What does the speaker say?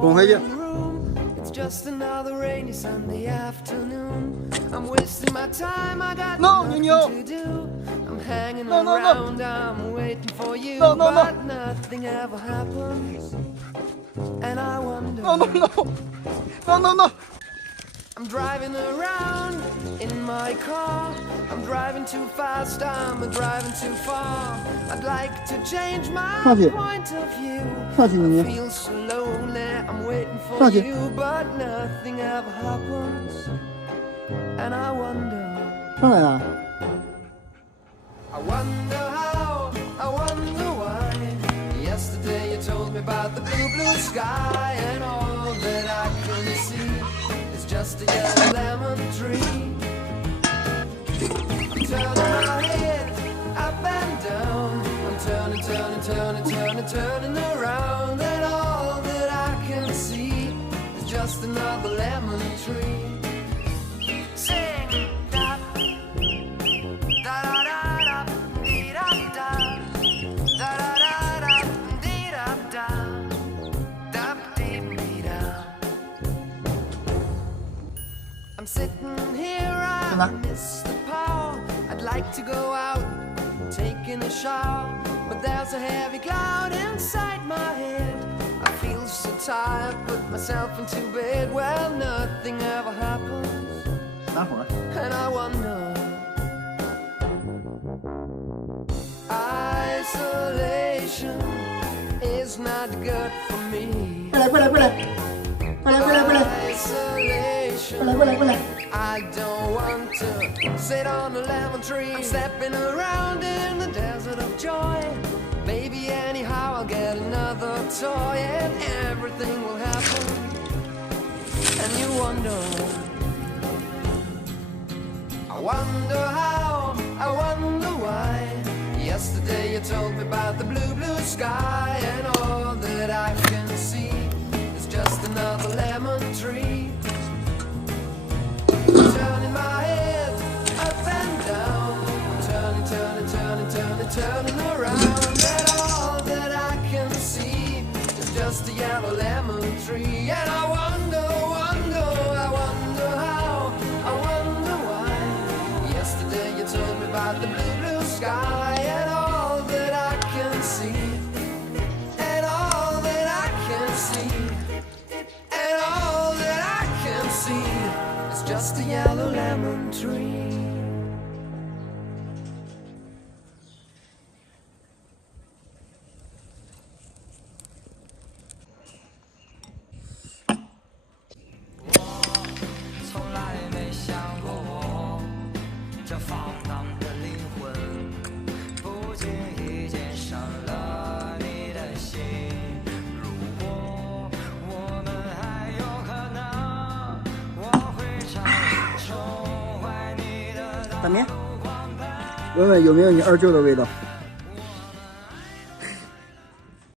滚回去。 It's just another rainy Sunday afternoon. I'm wasting my time. I got nothing to do. I'm hanging around. I'm waiting for you, but nothing ever happens. And I wonder. No. I'm driving around in my car. I'm driving too fast. I'm driving too far. I'd like to change my point of view. I feel so lonely. I'm waiting for you, but nothing ever happens. And I wonder. I wonder how. I wonder why. Yesterday you told me about the blue sky, and all that I can see. Just a yellow lemon tree. I'm turning my head up and down. I'm turning around. And all that I can see is just another lemon tree. Sing da da da da dee da da da da da dee da da da dee da. I'm sitting here, I miss the power. I'd like to go out, taking a shower, but there's a heavy cloud inside my head. I feel so tired, put myself into bed. Well, nothing ever happens, and I wonder. Isolation is not good for me. I don't want to sit on a lemon tree. I'm stepping around in the desert of joy. Maybe anyhow I'll get another toy, and everything will happen. And you wonder. I wonder how, I wonder why. Yesterday you told me about the blue sky, and all that I can see is just another lemon tree. Turning my head up and down. Turning around. And all that I can see is just a yellow lemon tree. And I wonder how, I wonder why. Yesterday you told me about the blue sky, and all that I can see, and all that I can see, and all that I can see. Just a yellow lemon tree.我从来没想过我这放荡的灵魂，不经意间伤了你的心。如果我们还有可能，我会唱。 大明，问问有没有你二舅的味道？